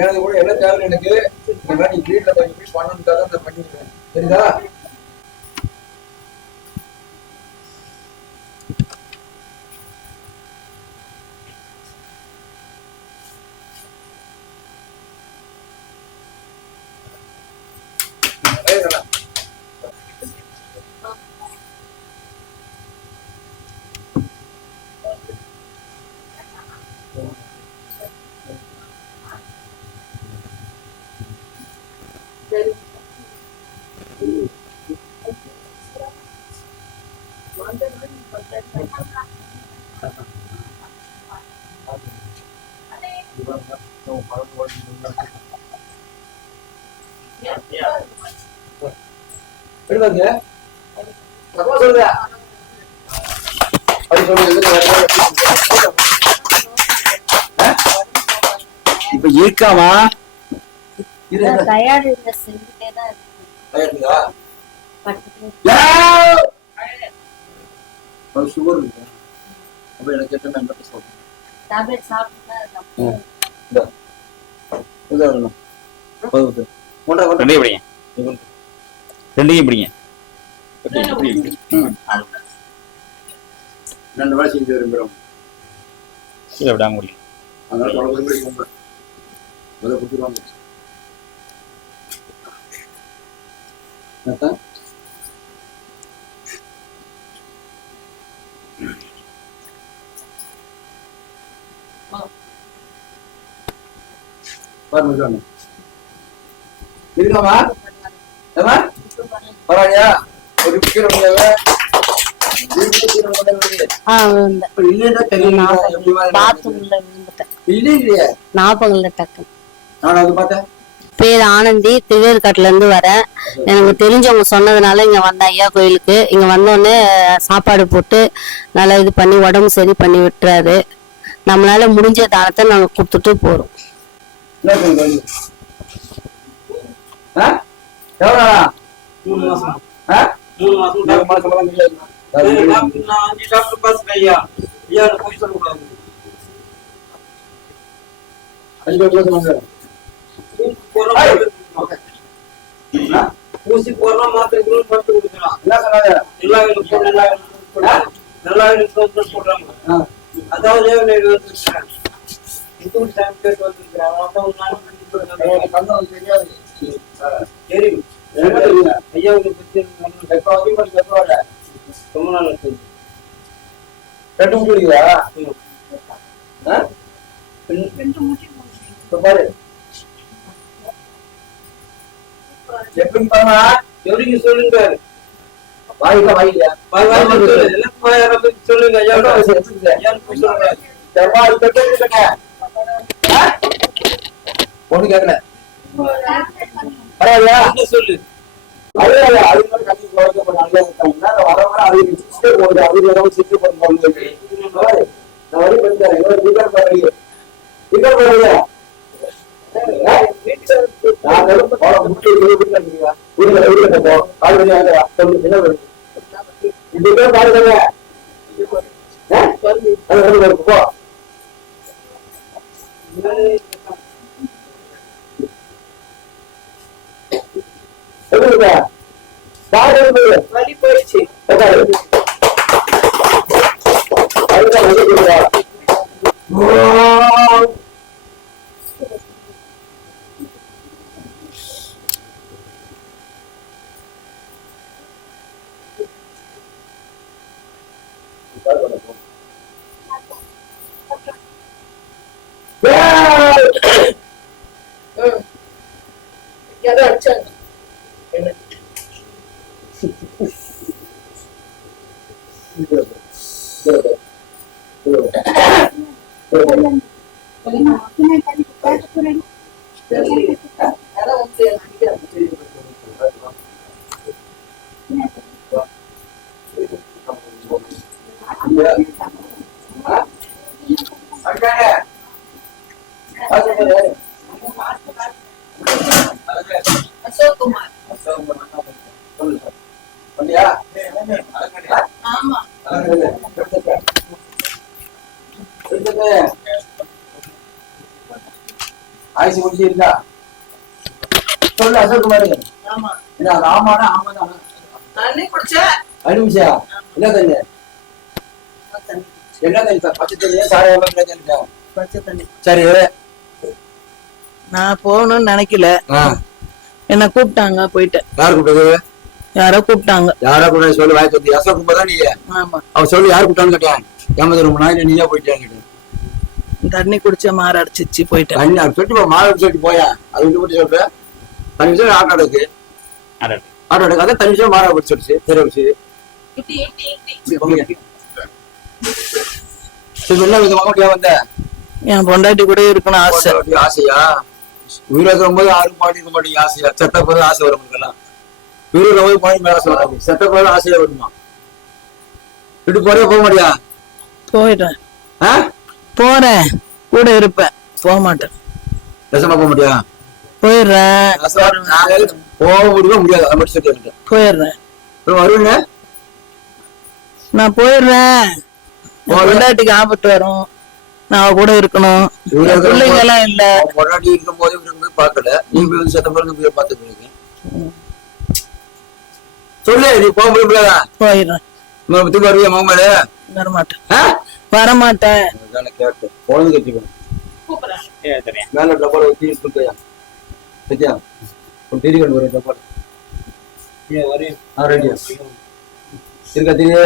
எனக்கு கூட என்ன தேவை எனக்கு. இந்த மாதிரி நீ வீட்டுல கொஞ்சம் பண்ணணுக்காக தான் பண்ணிடுவேன். சரிதா சரிதானா? தப்பா சொல்லுங்க. அப்படி சொல்லுங்க. இப்ப இருக்காமா? டயர்டு படுத்துட்டு சுகர் இருக்கு. அப்ப எனக்கு கேட்ட மெம்பர் சொல்றேன் டேப்லெட் சாப்பிட்டு சார் ஒன்றரை ரெண்டையும் பிடிங்க. ரெண்டையும் பிடிங்க. ரெண்டு வேலை செஞ்சு விரும்புகிறோம் கீழே விடாம முடியும் அதனால தொடர்பு முதல்ல கொடுத்துருவாங்க அதான் பாருங்க வாங்க இருக்காமா ஏமா பரவாயில்லையா ஒரு கீரை முடியல கீரை முடியல ஆ விழுந்த இப்ப இல்லைன்னா தெரியல எப்படி மாதிரி பாத்ரூம்ல விழுந்துட்டேன் இல்லையே ஞாபகம் இல்லை. டக்குன்னு நான் அது பார்த்தேன். பேர் ஆனந்தி திருவேற்காட்டுல இருந்து வரேன். எனக்கு தெரிஞ்சவங்க சொன்னதுனால இங்க வந்தேன் ஐயா கோயிலுக்கு. இங்க வந்தோடனே சாப்பாடு போட்டு நல்லா இது பண்ணி உடம்பு சரி பண்ணி விட்டுறாரு. நம்மளால முடிஞ்ச தானத்தை நாங்க கொடுத்துட்டு போறோம். ஊசி போடுறோம், மாத்திரை மருந்து கொடுக்கலாம் என்ன சொன்னாங்க? நல்லா இருக்கும் நல்லா இருக்கும் சொல்றாங்க. அதாவது வந்திருக்கிறேன் அவன் தெரியாது. தெரியும். ஐயா உங்களுக்கு வர? ரொம்ப நாள் ரெண்டு பாரு. எப்படின்னு சொல்லுங்க? வாயில வாயில. வாய் வாய் சொல்லு எல்லாம் வாயார பத்தி சொல்லுங்க? ஒண்ணு கேட்கல பரவாயில்லையா? சொல்லு? அது அது மாதிரி போறது கொஞ்சம் நல்லா இருக்காங்க. வர வர அது சிஸ்டர் போடுது. அது ஏதாவது சிஸ்டர் பண்ணி. போடுது நான் வரி பண்ணித்தரேன் இவ்வளவு ஸ்பீக்கர் பண்ணுறீங்க ஸ்பீக்கர் பண்ணுறீங்க வீட்டுல வீட்டுல கால் பண்ணி என்ன பாருங்க escuchando. ஆயுசு முடிச்சு இருக்கா சொல்லு அசோக்குமார். ஆமா. என்ன அது ஆமாடா ஆமா தானா தண்ணி குடிச்சேன் அனுமிஷா என்ன தண்ணி? என்ன தண்ணி சார்? பச்சை தண்ணி சாராயம் தண்ணி பச்சை தண்ணி. சரி நான் போகணும்னு நினைக்கல. என்ன கூப்பிட்டாங்க போயிட்டேன் யார் கூப்பிட்டது? யாரோ கூப்பிட்டாங்க. யாரா கூட சொல்லு வாய் தந்தி அசோக் குமார் தான் நீ ஆமா. அவன் சொல்லு யார் கூப்பிட்டான்னு கேட்டேன். ஏமாது ரொம்ப நாள் நீயா போயிட்டேன்னு தண்ணி குடிச்ச மாற அடிச்சிச்சு போயிட்டேன். தண்ணி அது சொல்லிட்டு போ மாலை சொல்லிட்டு போயா? அது விட்டு போட்டு சொல்றேன் தண்ணி விஷயம் ஆட்டோ எடுக்கு. ஆட்டோ எடுக்கு. அதான் தண்ணி விஷயம் மாலை போட்டு சொல்லிச்சு தெரிய வச்சு சரி என்ன விதமாக முடியா வந்த? என் பொண்டாட்டி கூட இருக்கணும் ஆசை. ஆசையா? உயிரோக்கிற போது யாரும் பாடி இருக்க மாட்டேங்க ஆசையா? செத்த போது ஆசை வரும் உங்களுக்கெல்லாம் உயிரோட போது பாடி மேல ஆசை வராது. செத்த போது ஆசையா வருமா? விட்டு போறே போக மாட்டியா? போயிட்டேன் ஆ? போறேன். கூட இருப்பேன். போக மாட்டேன் ரசமா போக மாட்டியா? போயிடுறேன். நாங்க போக முடியுமா முடியாது? போயிடுறேன். வருவீங்க? நான் போயிடுறேன். பொண்டாட்டிக்கு ஆபத்து வரும். நான் கூட இருக்கணும். பிள்ளைங்க எல்லாம் இல்ல. பொண்டாட்டி இருக்கும் போது இவருக்கு போய் பார்க்கல. நீ போய் செத்த பிறகு போய் பார்த்துக்கிறீங்க. சொல்லு நீ போக முடியாதா போயிடுறேன். பத்தி வருவியா மாமல வரமாட்டேன். வரமாட்டேன். கேட்டு. குழந்தை கட்டிக்கணும். ஏ தெரியும் மேல டப்பால ஊத்தி கொடுத்தையா சத்தியா ஒரு திரி கொண்டு வரும் டப்பால ரெடியா இருக்கா திரிய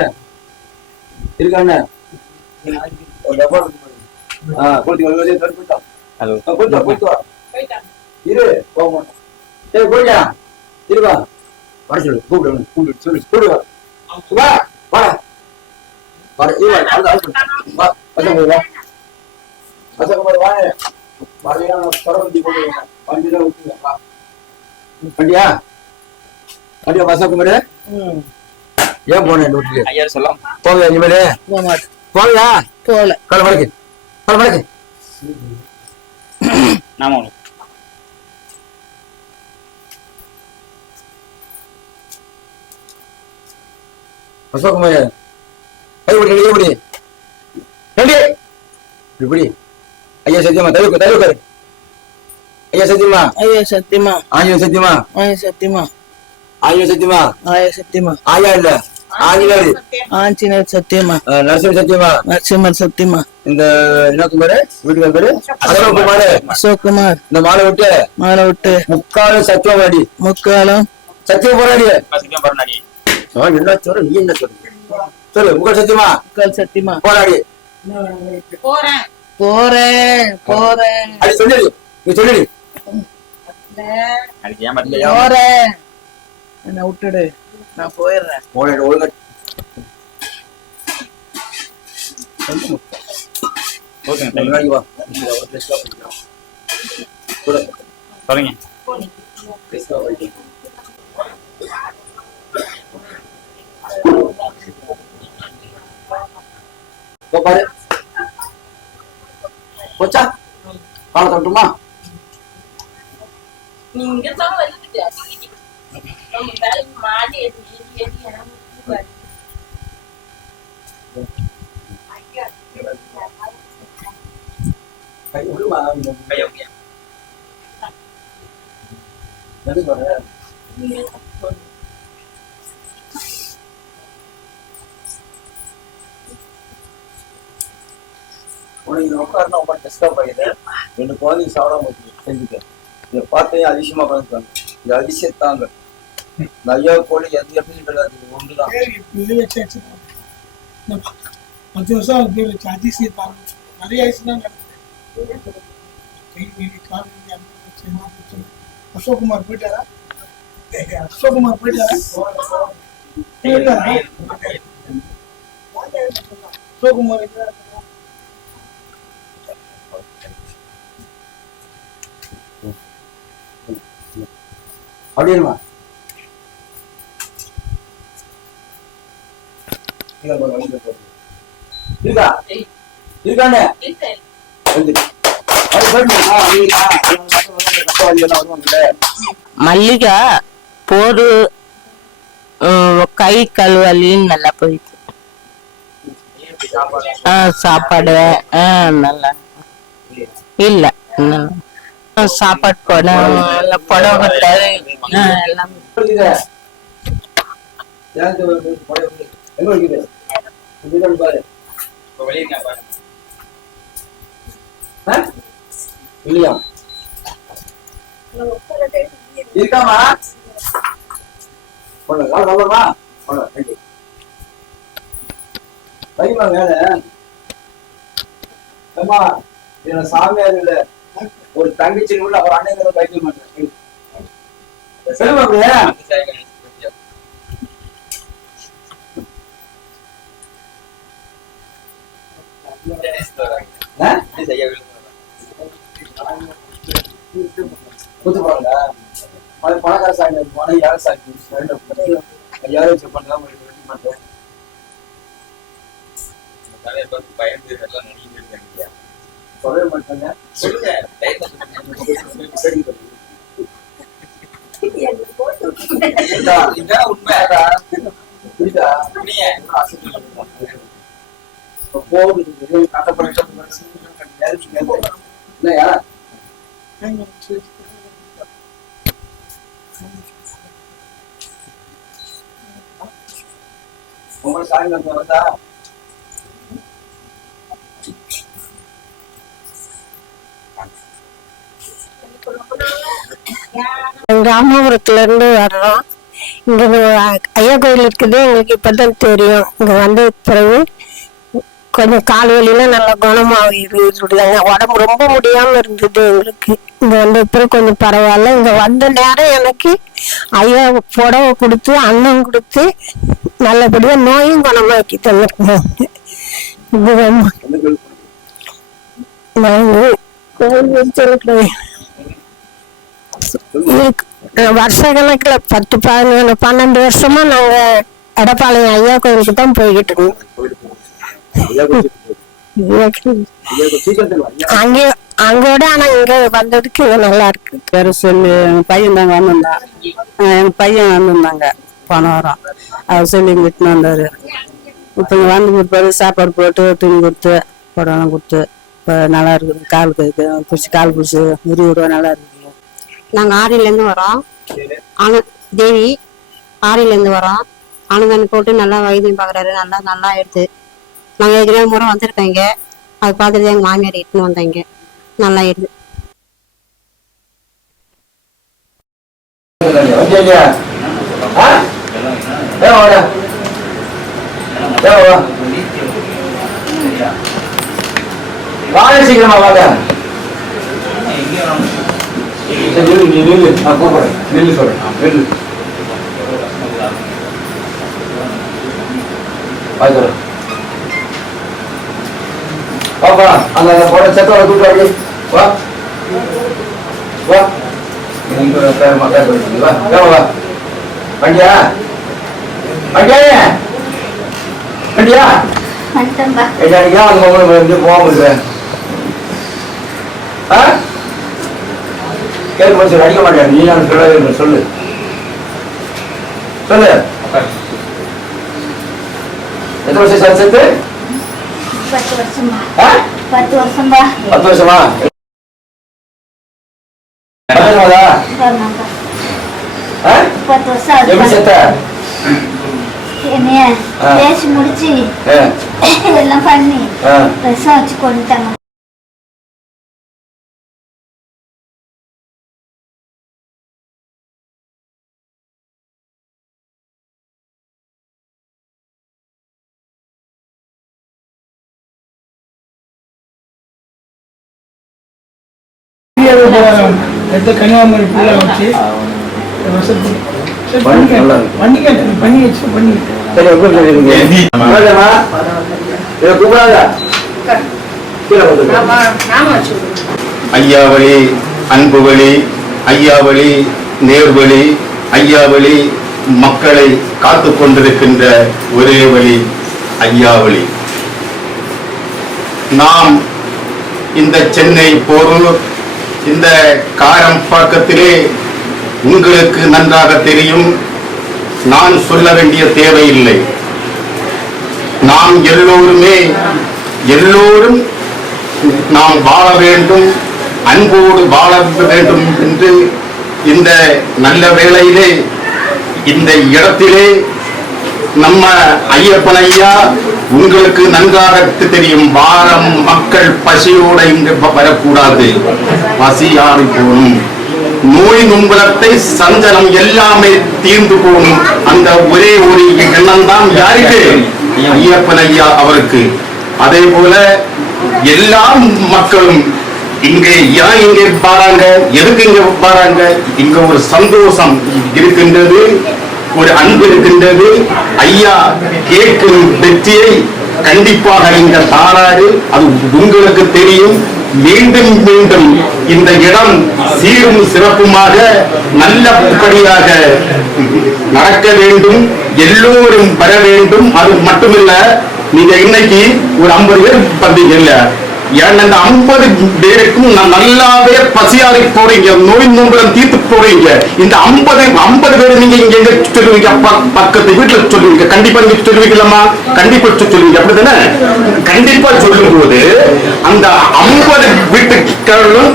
இருக்கா அண்ணா? ஒரு டப்பா இருக்கு பாரு. ஆ போட்டி வெளியே போயிட்டான் ஹலோ போயிட்டு வா. இரு போக மாட்டோம் சரி போயிட்டா இருவா வர சொல்லு கூப்பிடு கூப்பிடு சொல்லு வர இரு வா அந்த. வா போய் வா பசங்க போய் வா வரையா பரவந்தி போட்டு வண்டியில விட்டுங்க வா வண்டியா வண்டியா பசங்க ம், ஏன் போனேன் வீட்டுக்கு ஐயா சொல்லலாம் போவியா இனிமேலே போக மாட்டேன் போவியா போகல கால வடக்கு கால வடக்கு நாம ஒண்ணு அசோக்குமார் கைவிடி ரெடி இப்படி ஐயா சத்தியமா தவிர்க்கு தவிர்க்காரு ஐயா சத்தியமா? ஐயா சத்தியமா. ஆஞ்சநேய சத்தியமா? ஆய சத்தியமா. ஆஞ்சநேய சத்தியமா? ஆய சத்தியமா. ஆயா இல்ல? ஆஞ்சநேயர் ஆஞ்சநேயர் சத்தியமா. நரசிம்ம சத்தியமா? நரசிம்மர் சத்தியமா. இந்த என்ன குமார்? வீட்டுக்கு பேரு? அசோக் குமார். அசோக் குமார். இந்த மாலை விட்டு? மாலை விட்டு. முக்கால சத்தியம் போராடி. முக்காலம் சத்தியம் போராடி. சத்தியம் அவன் என்ன சொல்ற? நீ என்ன சொல்ற? சொல்லு முக்கால் சத்தியமா? முக்கால் சத்தியமா. போராடி. போறேன். போறேன் அது சொல்லிடு. நீ சொல்லிடு. போறேன். என்ன விட்டுடு. நான் போயிடுறேன். ஒழுங்கா. ஓகே நாளைக்கு வா கூட சொல்லுங்க போ பாரு போச்சா காலை தட்டுமா நீங்க தான் வந்துட்டு நம்ம வேலைக்கு மாடி ஏறி ஏறி ஏறி இறங்கி கை விடுமா கையை ஓகே எது உனக்கு உட்காருனா ரொம்ப டிஸ்டர்ப் ஆகுது ரெண்டு குழந்தைங்க சாப்பிடாம செஞ்சுக்க இதை பார்த்தே அதிசயமா பார்த்துக்காங்க இது அதிசயத்தாங்க. இந்த ஐயா கோழி எந்த எப்பயும் கிடையாது ஒன்றுதான் இது பத்து வருஷம் அதிசயம் தாங்க நிறைய ஆயிடுச்சுன்னா. அசோக்குமார் போயிட்டாரா? அசோக்குமார் போயிட்டாரா? அசோக்குமார் எங்க? அப்படிமா இருக்கா? இருக்கானே? போயிட்டு மல்லிகா போடு. உம், கை கழுவலின்னு நல்லா போயிடுச்சு ஆ சாப்பாடு. ஆ நல்லா. இல்ல சாப்பாடு படம் நல்ல படம் எல்லாம். இல்லையா? இருக்காமா வைமா வேலை. சாமியார் இல்லை. ஒரு தங்கச்சி உள்ள அவர் அண்ணன் வைக்க மாட்டேன் பணக்கார சாமி பணம் யாரும் சாமி? யாரும் வச்சு பண்றேன் பயந்து எல்லாம் சொல்லவே மாட்டாங்க. சொல்லுங்க. புரியுதா? இதான் உண்மை புரியுதா? புரியுங்க. இப்ப போகுது இது கட்ட பண்ணி இல்லையா உங்க சாமி வந்து வந்தா ராமபுரத்துல இருந்து வர்றோம் இங்க ஐயா கோயில் இருக்குது எங்களுக்கு இப்பதான் தெரியும். இங்க வந்த பிறகு கொஞ்சம் கால் வலியெல்லாம் நல்லா குணமாக இருந்துட்டாங்க உடம்பு ரொம்ப முடியாம இருந்தது எங்களுக்கு. இங்க வந்த பிறகு கொஞ்சம் பரவாயில்ல. இங்க வந்த நேரம் எனக்கு ஐயா புடவை கொடுத்து அன்னம் கொடுத்து நல்லபடியா நோயும் குணமாக்கி தந்துருக்காங்க இது ரொம்ப கோயில் நாங்க கோயில் வச்சிருக்கிறோம் இருக்கு. அஹ் வருஷ கணக்கில் பத்து பதினேழு பன்னெண்டு வருஷமா நாங்க எடப்பாளையம் ஐயா கோயிலுக்கு தான் போய்கிட்டு இருக்கோம். அங்கே அங்கோட ஆனா இங்க வந்ததுக்கு நல்லா இருக்கு. பேர் சொல்லி எங்கள் பையன் தாங்க வந்திருந்தான் எங்கள் எங்க பையன் வந்திருந்தாங்க போன வாரம். அவர் சொல்லி இங்கிட்டு வந்தார் வந்தாரு. இப்போ இங்க வந்து கொடுப்பாரு சாப்பாடு போட்டு துணி கொடுத்து புடவெல்லாம் கொடுத்து இப்போ நல்லா இருக்குது. கால் கைக்கு பிடிச்சி கால் பிடிச்சி முறி விடுவோம் நல்லா இருக்குது நாங்க ஆரியில இருந்து வரோம். ஆன தேவி ஆரியில இருந்து வரோம். ஆனந்தன் போட்டு நல்லா வைத்தியம் பாக்குறாரு. நல்லா நல்லா எடுத்து. நாங்க ஏற்கனவே முறை வந்திருக்கோங்க அது பார்த்துட்டு எங்க மாமியார் இட்டுன்னு வந்தாங்க நல்லா எடுத்து வாங்க சீக்கிரமா வாங்க. நில்லு சொல்றேன் நில்லு. வாப்பா அந்த போட செத்தோட கூட்டு வாடி. வா. வா. வண்டியா? வண்டியா வண்டியா? ஏன் இருக்கிற ஆ? கேட்க போச்சு அடிக்க மாட்டேன். நீ நான் இல்லை சொல்லு. சொல்லு. எத்தனை வருஷம் சார் சேர்த்து? பத்து வருஷமா? பத்து வருஷமா? பத்து வருஷமா? எப்படி என்னைய ஆ. பேசி முடிச்சு எல்லாம் பண்ணி விஷம் வச்சு கொண்டுட்டாங்க வாங்கம்மா. இதை கூப்பிடாத. கீழே வந்துருங்க ஐயாவளி அன்புவழி ஐயாவளி நேர்வழி ஐயாவளி மக்களை காத்து கொண்டிருக்கின்ற ஒரே வழி ஐயாவளி. நாம் இந்த சென்னை போரூர் இந்த காரம் பாக்கத்திலே உங்களுக்கு நன்றாக தெரியும். நான் சொல்ல வேண்டிய தேவையில்லை. நாம் எல்லோருமே எல்லோரும் நாம் வாழ வேண்டும் அன்போடு வாழ வேண்டும் என்று இந்த நல்ல வேளையிலே இந்த இடத்திலே நம்ம ஐயப்பன் ஐயா உங்களுக்கு நன்றாக தெரியும். வாரம் மக்கள் பசியோட இங்கு வரக்கூடாது. பசியாறி போகணும். நோய் நும்பலத்தை சஞ்சலம் எல்லாமே தீர்ந்து போகணும். அந்த ஒரே ஒரு எண்ணம் தான் யாருக்கு? ஐயப்பன் ஐயா அவருக்கு. அதே போல எல்லா மக்களும் இங்கே ஏன் இங்கே பாராங்க எதுக்கு இங்க பாராங்க இங்க ஒரு சந்தோஷம் இருக்கின்றது. ஒரு அன்பு இருக்கின்றது. ஐயா கேட்கும் வெற்றியை கண்டிப்பாக இந்த தாராறு அது உங்களுக்கு தெரியும். மீண்டும் மீண்டும் இந்த இடம் சீரும் சிறப்புமாக நல்லபடியாக நடக்க வேண்டும். எல்லோரும் வர வேண்டும். அது மட்டுமில்ல நீங்க இன்னைக்கு ஒரு ஐம்பது பேர் வந்தீங்கல்ல ஏன்னா இந்த ஐம்பது பேருக்கும் நான் நல்லாவே பசியாறி போறீங்க. நோய் நோம்பலம் தீர்த்து போறீங்க. இந்த ஐம்பது ஐம்பது பேர் நீங்க இங்க எங்க சொல்லுவீங்க? அப்பா பக்கத்து வீட்டுல சொல்லுவீங்க. கண்டிப்பா நீங்க சொல்லுவீங்களா கண்டிப்பா சொல்லுவீங்க. அப்படிதானே? கண்டிப்பா சொல்லும் போது அந்த ஐம்பது வீட்டுக்காரர்களும்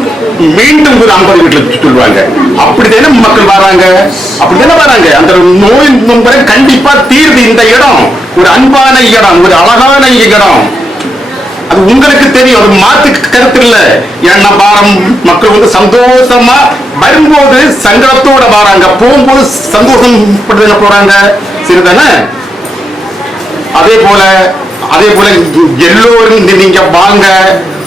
மீண்டும் ஒரு ஐம்பது வீட்டுல சொல்லுவாங்க. அப்படித்தானே மக்கள் வராங்க? அப்படித்தானே வராங்க. அந்த நோய் நோம்பலை கண்டிப்பா தீர்வு இந்த இடம். ஒரு அன்பான இடம் ஒரு அழகான இடம். அது உங்களுக்கு தெரியும். அது மாத்து கருத்து இல்ல. ஏன்னா பாரம் மக்கள் வந்து சந்தோஷமா வரும்போது சங்கடத்தோட வராங்க. போகும்போது சந்தோஷம் பட்டு போறாங்க. சரிதானே? அதே போல அதே போல எல்லோரும் நீங்க வாங்க.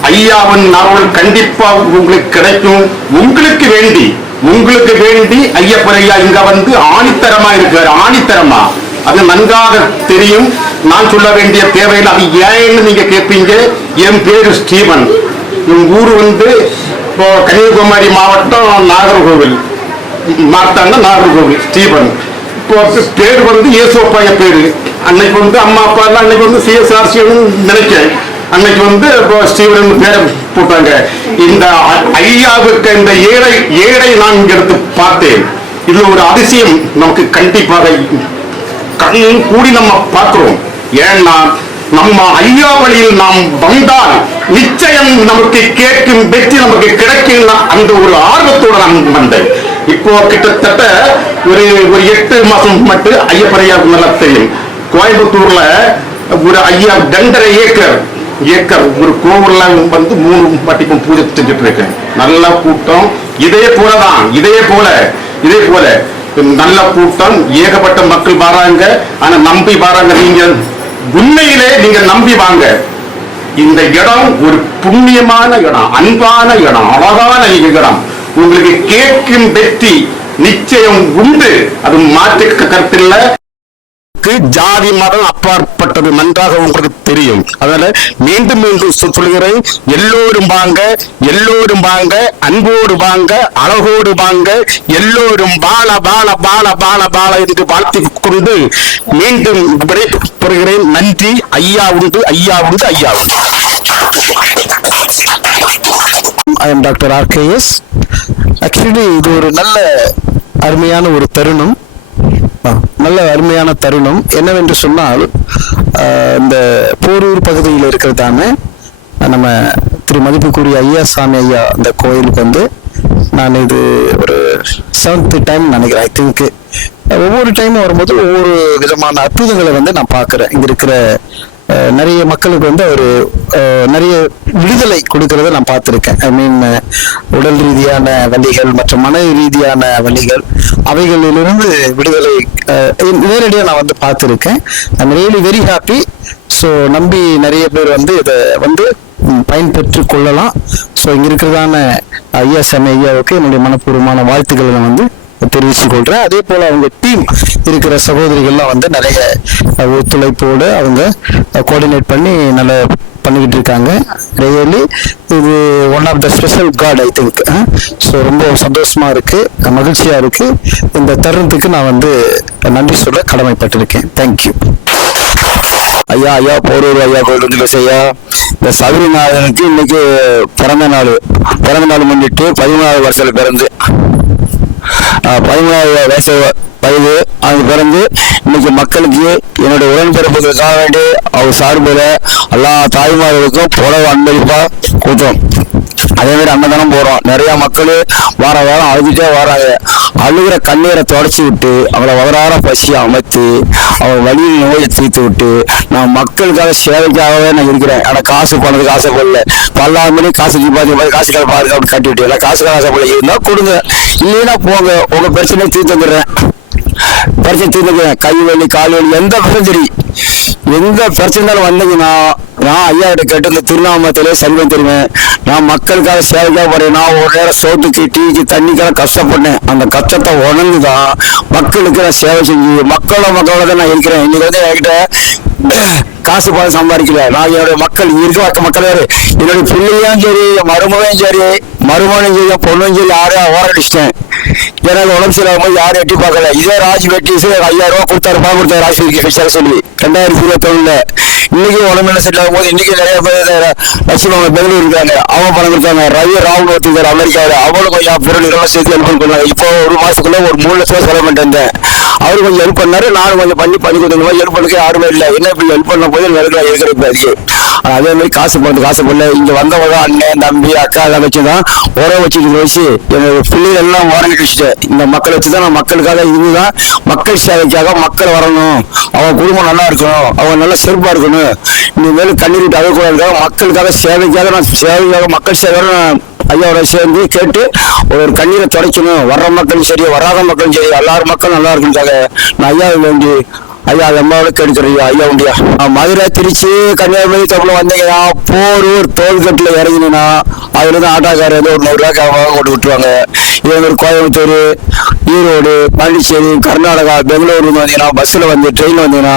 ஐயாவின் நாவல் கண்டிப்பா உங்களுக்கு கிடைக்கும். உங்களுக்கு வேண்டி உங்களுக்கு வேண்டி ஐயப்பன் ஐயா இங்க வந்து ஆணித்தரமா இருக்காரு. ஆணித்தரமா. அது நன்றாக தெரியும். நான் சொல்ல வேண்டிய தேவையில்லை அது ஏன்னு நீங்க கேட்பீங்க. என் பேரு ஸ்டீவன். என் ஊர் வந்து இப்போ கன்னியாகுமரி மாவட்டம் நாகர்கோவில். மார்த்தாண்ட நாகர்கோவில் ஸ்டீவன். இப்போ பேர் வந்து இயேசோப்பாய பேரு. அன்னைக்கு வந்து அம்மா அப்பா எல்லாம் அன்னைக்கு வந்து சிஎஸ்ஆர்சி நினைக்கிறேன். அன்னைக்கு வந்து இப்போ ஸ்டீவன் பேரை போட்டாங்க. இந்த ஐயாவுக்கு இந்த ஏழை ஏழை நான் இங்க எடுத்து பார்த்தேன். இதுல ஒரு அதிசயம் நமக்கு கண்டிப்பாக கண் கூடி நம்ம பார்க்கிறோம். ஏன்னா நம்ம ஐயா வழியில் நாம் வந்தால் நிச்சயம் நமக்கு கேட்கும் வெற்றி நமக்கு கிடைக்கும் அந்த ஒரு ஆர்வத்தோட நான் வந்தேன். இப்போ கிட்டத்தட்ட ஒரு ஒரு எட்டு மாசம் மட்டும் ஐயப்பனையா நல்லா தெரியும். கோயம்புத்தூர்ல ஒரு ஐயா ரெண்டரை ஏக்கர் ஏக்கர் ஒரு கோவில்ல வந்து மூணு பட்டிக்கும் பூஜை செஞ்சுட்டு இருக்கேன் நல்ல கூட்டம். இதே போலதான் இதே போல இதே போல. நல்ல கூட்டம். ஏகப்பட்ட மக்கள் வராங்க. ஆனா நம்பி வராங்க நீங்க. உண்மையிலே நீங்க நம்பி வாங்க. இந்த இடம் ஒரு புண்ணியமான இடம் அன்பான இடம் அழகான இடம். உங்களுக்கு கேட்கும் வெற்றி நிச்சயம் உண்டு. அது மாற்று கருத்தில்லை. உங்களுக்கு ஜாதி மதம் அப்பாற்பட்டது நன்றாக உங்களுக்கு தெரியும். அதனால மீண்டும் மீண்டும் சொல்கிறேன் எல்லோரும் வாங்க எல்லோரும் வாங்க அன்போடு வாங்க அழகோடு வாங்க எல்லோரும் பால பால பால பால பால என்று வாழ்த்தி கொண்டு மீண்டும் விடைபெறுகிறேன். நன்றி. ஐயா உண்டு ஐயா உண்டு ஐயா உண்டு. I am doctor RKS actually இது ஒரு நல்ல அருமையான ஒரு தருணம். நல்ல அருமையான தருணம். என்னவென்று சொன்னால் இந்த போரூர் பகுதியில் இருக்கிறதான நம்ம திரு மதிப்புக்குரிய ஐயா சாமி ஐயா அந்த கோயிலுக்கு வந்து நான் இது ஒரு செவன்த்து டைம் நினைக்கிறேன் ஐ திங்க் ஒவ்வொரு டைமும் வரும்போது ஒவ்வொரு விதமான அற்புதங்களை வந்து நான் பார்க்குறேன். இங்கே இருக்கிற நிறைய மக்களுக்கு வந்து அவர் நிறைய விடுதலை கொடுக்கறத நான் பார்த்துருக்கேன். ஐ மீன் உடல் ரீதியான வலிகள் மற்றும் மன ரீதியான வலிகள் அவைகளிலிருந்து விடுதலை நேரடியாக நான் வந்து பார்த்துருக்கேன். I'm really very happy so நம்பி நிறைய பேர் வந்து இதை வந்து பயன்பெற்று கொள்ளலாம். ஸோ இங்கே இருக்கிறதான ஐயா சாமி ஐயாவுக்கு என்னுடைய மனப்பூர்வமான வாழ்த்துக்களை நான் வந்து தெரிவித்துக் அதே போல் அவங்க டீம் இருக்கிற சகோதரிகள்லாம் வந்து நிறைய ஒத்துழைப்போடு அவங்க கோஆர்டினேட் பண்ணி நல்லா பண்ணிக்கிட்டு இருக்காங்க. ரியலி இது one of the special God I think so ரொம்ப சந்தோஷமாக இருக்குது மகிழ்ச்சியாக இருக்குது இந்த தருணத்துக்கு நான் வந்து நன்றி சொல்ல கடமைப்பட்டிருக்கேன். தேங்க்யூ ஐயா ஐயா போரூர் ஐயா கோயில் ஐயா இந்த சபரிநாதனுக்கு இன்னைக்கு பிறந்த நாள். பிறந்த நாள் முன்னிட்டு பதிமூணாவது வருஷத்தில் பிறந்து. பதிமூணாவது வயசு வயது அது பிறந்து இன்னைக்கு மக்களுக்கு என்னுடைய உடன்பிறப்புகளுக்காக வேண்டி அவர் சார்பில் எல்லா தாய்மார்களுக்கும் புடவை அன்பளிப்பாக கொடுத்தோம். அதே மாதிரி அன்னதானம் போறோம் நிறைய மக்கள் வார வாரம் அழுதுகிட்டே வராங்க. அழுகிற கண்ணீரை தொடச்சி விட்டு அவளை வளரார பசியை அமைத்து அவள் வலி நோயை தீர்த்து விட்டு நான் மக்களுக்காக சேவைக்காகவே நான் இருக்கிறேன். ஆனால் காசு பணத்துக்கு ஆசைப்படல பல்லாயிரம் மணி காசு சம்பாதி மாதிரி காசு பாருங்க அப்படி கட்டி விட்டு எல்லாம் காசுக்காக ஆசைப்படல இருந்தால் கொடுங்க. இல்லைன்னா போங்க. உங்கள் பிரச்சனையை தீர்த்து வந்துடுறேன் பிரச்சனை தீர்ந்துக்கிறேன் கை வலி கால் வலி எந்த பிரச்சனை சரி எந்த பிரச்சனை வந்தீங்கன்னா நான் ஐயா கிட்ட கேட்டு இந்த திருவண்ணாமத்திலே செல்வம் தெரியுவேன் நான் மக்களுக்காக சேவைக்காக போறேன். நான் ஒரு நேரம் சோத்துக்கு டீக்கு தண்ணிக்காக கஷ்டப்பட்டேன். அந்த கஷ்டத்தை உணர்ந்து தான் மக்களுக்கு நான் சேவை செஞ்சு மக்களோட மக்களோட தான் நான் இருக்கிறேன். இன்னைக்கு வந்து என்கிட்ட காசு பணம் சம்பாதிக்கல. நான் என்னுடைய மக்கள் இருக்க வக்க மக்கள் என்னுடைய பிள்ளையும் சரி மருமகனும் சரி மருமகனும் சரி பொண்ணும் சரி யாரையும் ஓரடிச்சிட்டேன் எனக்கு உடம்பு சரியாகும் போது யாரும் எட்டி பார்க்கல. இதே ராஜ் வெட்டி ஐயாயிரம் ரூபா கொடுத்தாரு பணம் கொடுத்தாரு ராஜ் சொல்லி. ரெண்டாயிரத்தி இருபத்தி ஒண்ணுல இன்னைக்கு உடம்பு என்ன செட்டில் ஆகும்போது இன்னைக்கு நிறைய பேர் லட்சுமி பெங்களூர் இருக்காங்க. அவங்க பணம் கொடுத்தாங்க ரவி ராகுல் ஒருத்தர் அமெரிக்காவில். அவங்களும் கொஞ்சம் பொருள் சேர்த்து ஹெல்ப் பண்ணாங்க. இப்போ ஒரு மாசத்துக்குள்ள ஒரு மூணு லட்சம் செலவு பண்ணிட்டு வந்தேன். அவரு கொஞ்சம் ஹெல்ப் பண்ணாரு. நானும் கொஞ்சம் பண்ணி பண்ணி கொடுத்த ஹெல்ப் பண்ணுறதுக்கு யாருமே இல்லை. என்ன இப்படி ஹெல்ப் பண்ண போது நெருக்கல இருக்கிற இப்போ அதுக்கு அதே மாதிரி காசு போகிறது காசு பண்ணல இங்கே வந்தவங்க அண்ணன் தம்பி அக்கா எல்லாம் வச்சு தான் உரம் வச்சுட்டு வச்சு என்னோட பிள்ளைகள் எல்லாம் ஓரங்கிட்டு வச்சுட்டேன். இந்த மக்களை வச்சு தான் நான் மக்களுக்காக இதுதான் மக்கள் சேவைக்காக மக்கள் வரணும். அவங்க குடும்பம் நல்லா இருக்கணும். அவங்க நல்லா சிறப்பாக இருக்கணும். இனிமேல் கண்ணீர் விட்டு அழக்கூடாதுக்காக மக்களுக்காக சேவைக்காக நான் சேவைக்காக மக்கள் சேவை நான் ஐயாவோட சேர்ந்து கேட்டு ஒரு கண்ணீரை துடைக்கணும் வர்ற மக்களும் சரி வராத மக்களும் சரி எல்லாரும் மக்களும் நல்லா இருக்குன்றதாக நான் ஐயாவை வேண்டி ஐயா எம்மாவோட கெடுக்கிறீங்க ஐயா உண்டியா. மதுரை திருச்சி கன்னியாகுமரி தப்புல வந்தீங்கன்னா போரூர் டோல்கட்டில் இறங்கினா அதுல இருந்து ஆட்டோக்காரர் வந்து ஒரு நூறு ரூபாய்க்கு கொண்டு விட்டுருவாங்க. இதே மாதிரி கோயம்புத்தூர் ஈரோடு பாண்டிச்சேரி கர்நாடகா பெங்களூர் வந்தீங்கன்னா பஸ்ஸில் வந்து ட்ரெயின் வந்தீங்கன்னா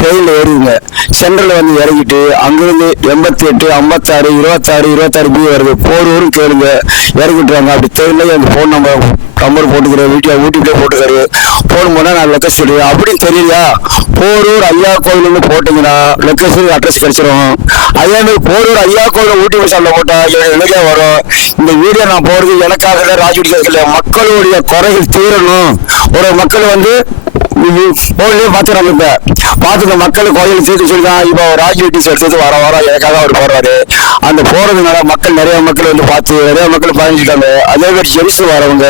ட்ரெயினில் ஏறுவீங்க சென்ட்ரலில் வந்து இறங்கிட்டு அங்கேருந்து எண்பத்தி எட்டு ஐம்பத்தாறு இருபத்தாறு இருபத்தாறு பி வருது. போரூரும் கேளுங்க. இறங்கிட்டுருவாங்க அப்படி தெரியல அந்த ஃபோன் நம்பர் நம்பர் போட்டுக்கிறேன் வீட்டில் ஊட்டிகிட்டே போட்டுக்கிறாரு ஃபோன் பண்ணால் நான் லொக்கேஷன் சொல்லுவேன் அப்படின்னு தெரியலையா? போரூர் ஐயா கோயில்னு போட்டீங்கன்னா லொக்கேஷன் அட்ரஸ் கிடைச்சிரும். அதே மாதிரி போரூர் ஐயா கோயில் ஊட்டி பஸ்ஸாண்டில் போட்டால் எனக்கு எனக்கே வரும். இந்த வீடியோ நான் போகிறது எனக்காக இல்லை ராஜுடிக்காக இல்லை மக்களுடைய குறைகள் தீரணும். ஒரு மக்கள் வந்து போன்லயே பாத்துறாங்க இப்போ. பார்த்து இந்த மக்கள் கோயில் தீர்த்து சொல்லி தான் இப்போ ராஜ் வீட்டிஸ் எடுத்தது வர வர எனக்காக அவர் போடுறாரு. அந்த போகிறதுனால மக்கள் நிறைய மக்கள் வந்து பார்த்து நிறைய மக்கள் பயணிச்சுட்டாங்க அதே மாதிரி ஜெரிசு வரவங்க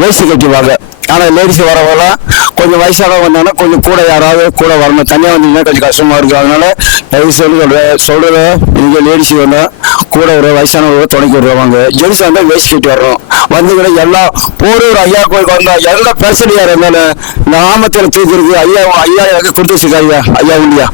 வேசி கட்டிவாங்க ஆனால் லேடிஸ் வரவங்களாம் கொஞ்சம் வயசானவங்க வந்தாங்கன்னா கொஞ்சம் கூட யாராவது கூட வரணும். தனியாக வந்தீங்கன்னா கொஞ்சம் கஷ்டமாக இருக்கு அதனால தயவு செய்து சொல்கிறேன் சொல்கிறேன் நீங்கள் லேடிஸ் வந்தா கூட ஒரு வயசானவங்க துணைக்கு வருவாங்க ஜென்ஸ் வந்தால் வேஸ்ட் கட்டி வரணும். வந்துங்கன்னா எல்லா போரூர் ஐயா கோயிலுக்கு வந்தால் எந்த பிரச்சனையாக இருந்தாலும் நாமத்தில் தீர்த்துருக்கு ஐயா ஐயா எனக்கு கொடுத்து வச்சிருக்காங்க ஐயா உண்டியா?